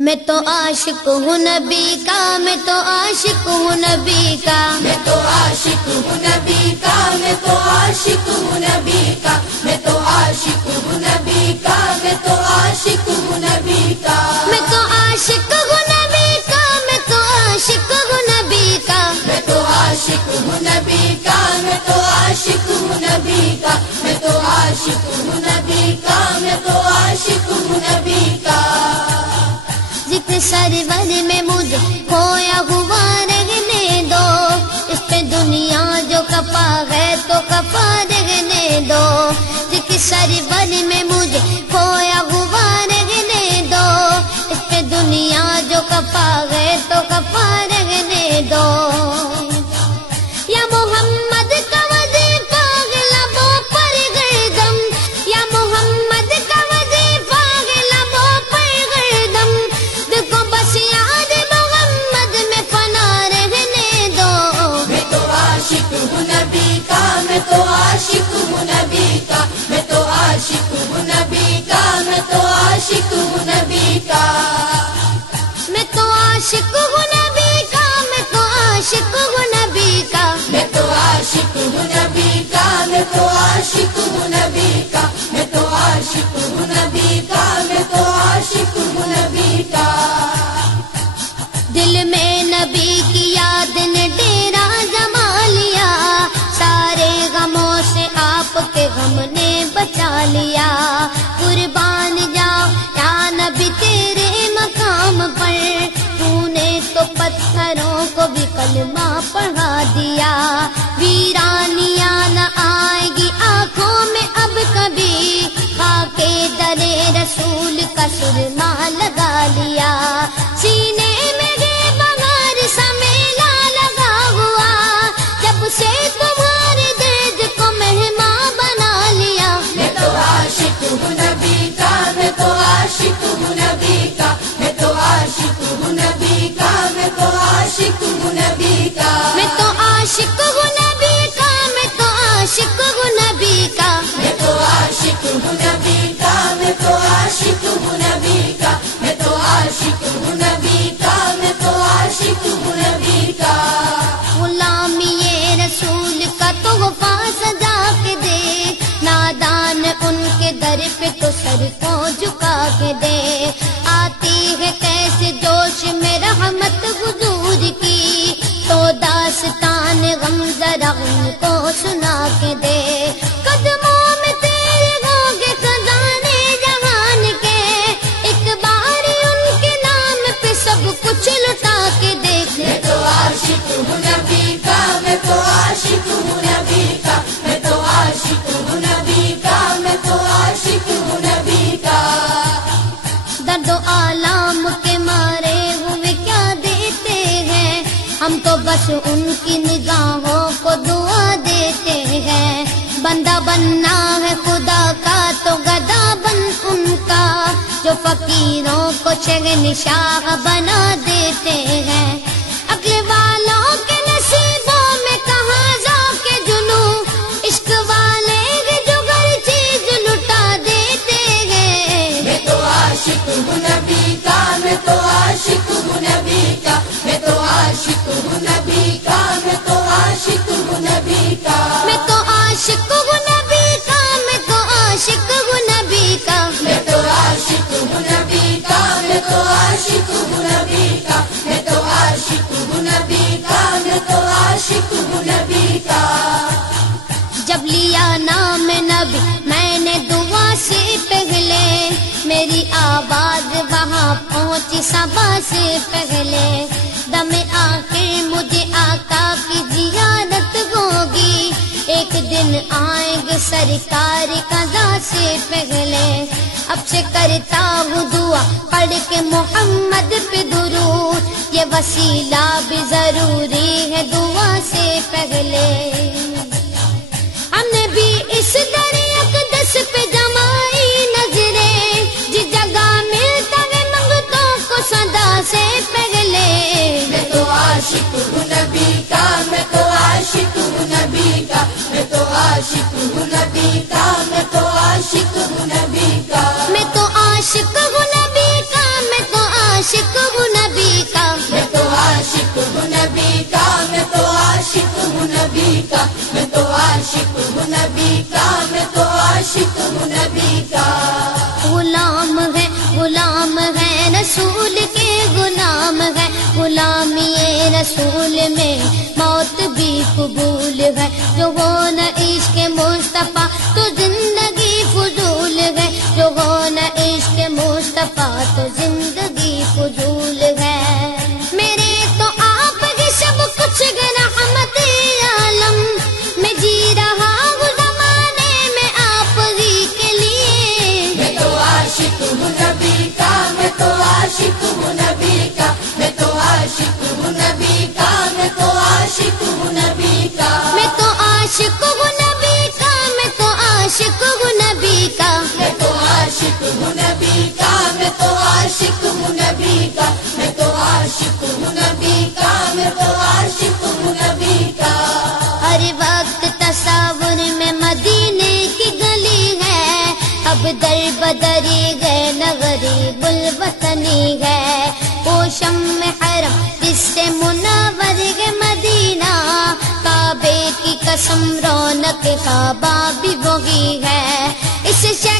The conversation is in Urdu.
میں تو عاشق ہوں نبی کا، میں تو عاشق ہوں نبی کا، میں تو عاشق ہوں نبی کا، میں تو عاشق ہوں نبی کا، میں تو عاشق ہوں نبی کا، میں تو عاشق ہوں نبی کا، میں تو عاشق ہوں نبی کا، میں تو عاشق ہوں نبی کا، میں تو عاشق ہوں نبی کا، میں تو عاشق ہوں نبی کا، میں تو عاشق ہوں نبی کا، میں تو عاشق ہوں نبی کا۔ ذکر سرور میں مجھے کھویا ہوا رہنے دو، اس پہ دنیا جو کپا ہے تو کپا رہنے دو، ذکر سرور میں مجھے کھویا ہوا رہنے دو، اس پہ دنیا جو کپا ہے تو کپا رہنے دو۔ یا محمد کا وظیفہ ہے لبوں پر گردم، یا محمد کا وظیفہ ہے لبوں پر گردم، دیکھو بس یاد محمد میں فنا رہنے دو۔ میں تو عاشق ہوں نبی کا، میں تو عاشق ہوں نبی کا، میں تو عاشق ہوں نبی کا، میں تو عاشق ہوں نبی کا، میں تو عاشق ہوں نبی کا، میں تو عاشق ہوں نبی کا، میں تو عاشق ہوں نبی کا، میں تو عاشق ہوں نبی کا، میں تو عاشق ہوں نبی کا، میں تو عاشق ہوں نبی کا۔ دل میں نبی کی یاد نے ڈیرا جما لیا، سارے غموں سے آپ کے غم نے بچا لیا، قربان جاؤ یا نبی تیرے مقام پر، تو نے تو پتھروں کو بھی کلمہ پڑھا دیا، ویرانیاں نہ آئے گی آنکھوں میں اب کبھی، خاکے درے رسول کا سرما لگا لیا، سینے میں گے بغیر سمیلا لگا ہوا، جب سے تمہارے درد کو مہمان بنا لیا۔ میں تو عاشق ہوں نبی کا، میں تو عاشق ہوں نبی کا، میں تو عاشق ہوں نبی کا، میں تو عاشق ہوں نبی کا، میں تو عاشق ہوں نبی کا، میں تو عاشق ہوں نبی کا، میں تو عاشق ہوں نبی کا، میں تو عاشق ہوں نبی کا، میں تو عاشق ہوں نبی کا، میں تو عاشق ہوں نبی کا۔ غلامی رسول کا تحفہ سجا کے دے، نادان ان کے در پہ تو سر کو جھکا کے دے، آتی ہے کیسے جوش میں رحمت حضور کی، تو داستان غم ذرا ان کو سنا کے دے، قدموں میں تیرے ہوں گے خزانے جہان کے، ایک بار ان کے نام پہ سب کچھ لٹا کے دیکھ۔ میں تو عاشق ہوں نبی کا، میں تو عاشق ہوں نبی کا، میں تو عاشق ہوں نبی کا، میں تو عاشق ہوں نبی کا۔ درد و آلام کے مارے ہوئے کیا دیتے ہیں، ہم تو بس ان کی نگاہوں کو دعا دیتے ہیں، بندہ بننا ہے خدا کا تو گدا بن ان کا، جو فقیروں کو شہنشاہ بنا دیتے ہیں، عقل والوں کے نصیبوں میں کہاں ذوق جنوں، عشق والے ہیں جو ہر چیز لٹا دیتے ہیں۔ میں تو عاشق ہوں نبی کا، میں تو عاشق ہوں نبی کا، میں تو عاشق ہوں نبی کا، میں تو عاشق ہوں نبی کا، میں تو عاشق ہوں نبی کا، میں تو عاشق ہوں نبی کا، میں تو عاشق ہوں نبی کا، میں تو عاشق ہوں نبی کا، میں تو عاشق ہوں نبی کا، میں تو عاشق ہوں نبی کا۔ جب لیا نام نبی میں نے دعا سے پہلے، میری آواز وہاں پہنچی صبا سے پہلے، دم آخر مجھے آقا کی زیارت ہوگی، ایک دن آئیں گے سرکار قضا سے پہلے، اب سے کرتا ہوں دعا پڑھ کے محمد پہ درود، یہ وسیلہ بھی ضروری ہے دعا سے پہلے، ہم نے بھی اس در اقدس پہ جمائی نظریں، جس جگہ ملتا ہے منگتوں کو صدا سے پہلے، میں تو عاشق ہوں نبی کا، میں تو عاشق ہوں نبی کا، میں تو عاشق ہوں نبی کا، میں تو عاشق ہوں نبی کا، میں تو عاشق ہوں نبی کا، میں تو عاشق غلام ہے رسول کے غلام ہے، غلامی رسول میں موت بھی قبول ہے، جو ہو نہ عشق مصطفیٰ تو زندگی فضول ہے، جو ہو نہ عشق مصطفیٰ تو زندگی فضول ہے۔ میرے تو آپ ہی سب کچھ رحمت عالم، میں جی رہا ہوں زمانے میں آپ ہی کے لیے۔ میں تو عاشق ہوں نبی کا، میں تو عاشق ہوں نبی کا، میں تو عاشق ہوں نبی کا، میں تو عاشق ہوں نبی کا، میں تو عاشق ہوں نبی کا، میں تو عاشق ہوں نبی کا، میں تو عاشق ہوں نبی کا، میں تو عاشق ہوں نبی کا، میں تو عاشق ہوں نبی کا، میں تو عاشق ہوں نبی کا۔ ہر وقت تصور میں مدینے کی گلی ہے، اب در بدری گئے نہ غریب الوطنی ہے، وہ شمع حرم جس سے منور ہے مدینہ، کعبے کی قسم رونق کعبہ بھی وہی ہے، اس شہر